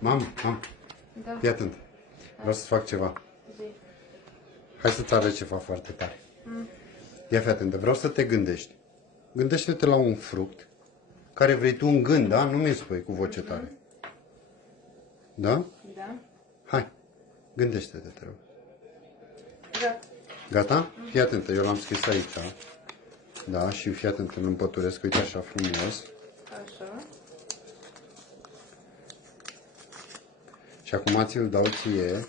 Mamă. Da. Fii atent. Vreau să-ți fac ceva. Zi. Hai să-ți arăt ceva foarte tare. Ia fi atentă. Vreau să te gândești. Gândește-te la un fruct care vrei tu în gând, da? Nu mi-l spui cu voce tare. Da? Da. Hai. Gândește-te, te rog. Gata. Gata? Fii atentă. Eu l-am scris aici. Da? Și fii atent, îl împăturesc. Uite așa frumos. Așa. Și acum ți-l dau ție.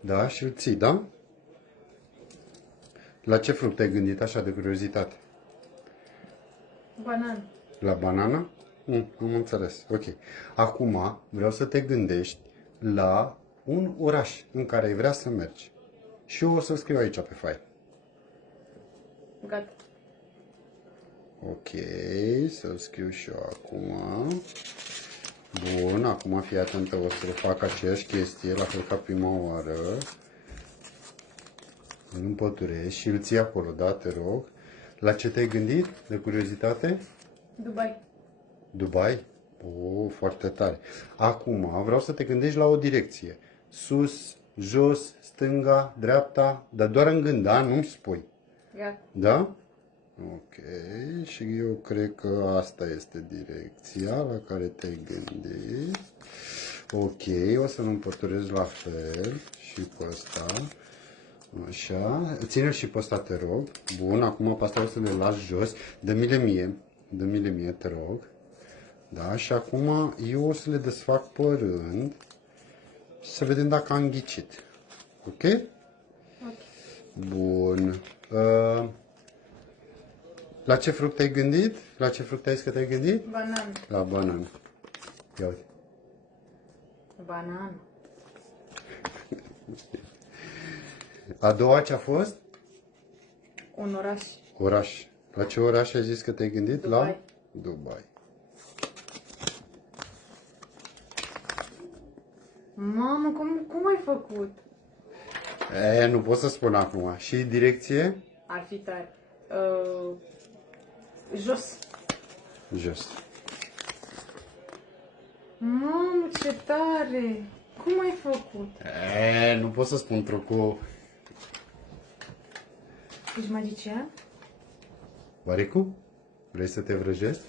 Da? Și îl ții, da? La ce fruct ai gândit așa de curiozitate? Banan. La banana? Am înțeles. Ok. Acum vreau să te gândești la un oraș în care ai vrea să mergi. Și eu o să scriu aici pe foaie. Gata. Ok, să-l scriu și eu acum. Bun, acum fii atentă, o să fac aceeași chestie, la fel ca prima oară. Îl împăturez și îl ții acolo, da, te rog. La ce te-ai gândit, de curiozitate? Dubai. Dubai? Oh, foarte tare. Acum vreau să te gândești la o direcție. Sus, jos, stânga, dreapta, dar doar în gând, da? Nu-mi spui. Gata. Da? Ok. Și eu cred că asta este direcția la care te-ai gândit. Ok, o să-l împăturez la fel și pe ăsta. Așa. Ține-l și pe ăsta, te rog. Bun, acum pe asta o să le las jos. Dă-mi-le mie. Dă-mi-le mie, te rog. Da, și acum eu o să le desfac pe rând și să vedem dacă am ghicit. Ok? Ok. Bun. La ce fruct ai gândit? La ce fruct ai zis că te-ai gândit? Banan. La banană. Ia uite. Banan. A doua ce a fost? Un oraș. Oraș. La ce oraș ai zis că te-ai gândit? Dubai. La Dubai. Mamă, cum ai făcut? Nu pot să spun acum. Și direcție? Ar fi tare. Jos. Jos. Mamă, ce tare! Cum ai făcut? Nu pot să spun trucul. Ești magician? Oarecu? Vrei să te vrăjești?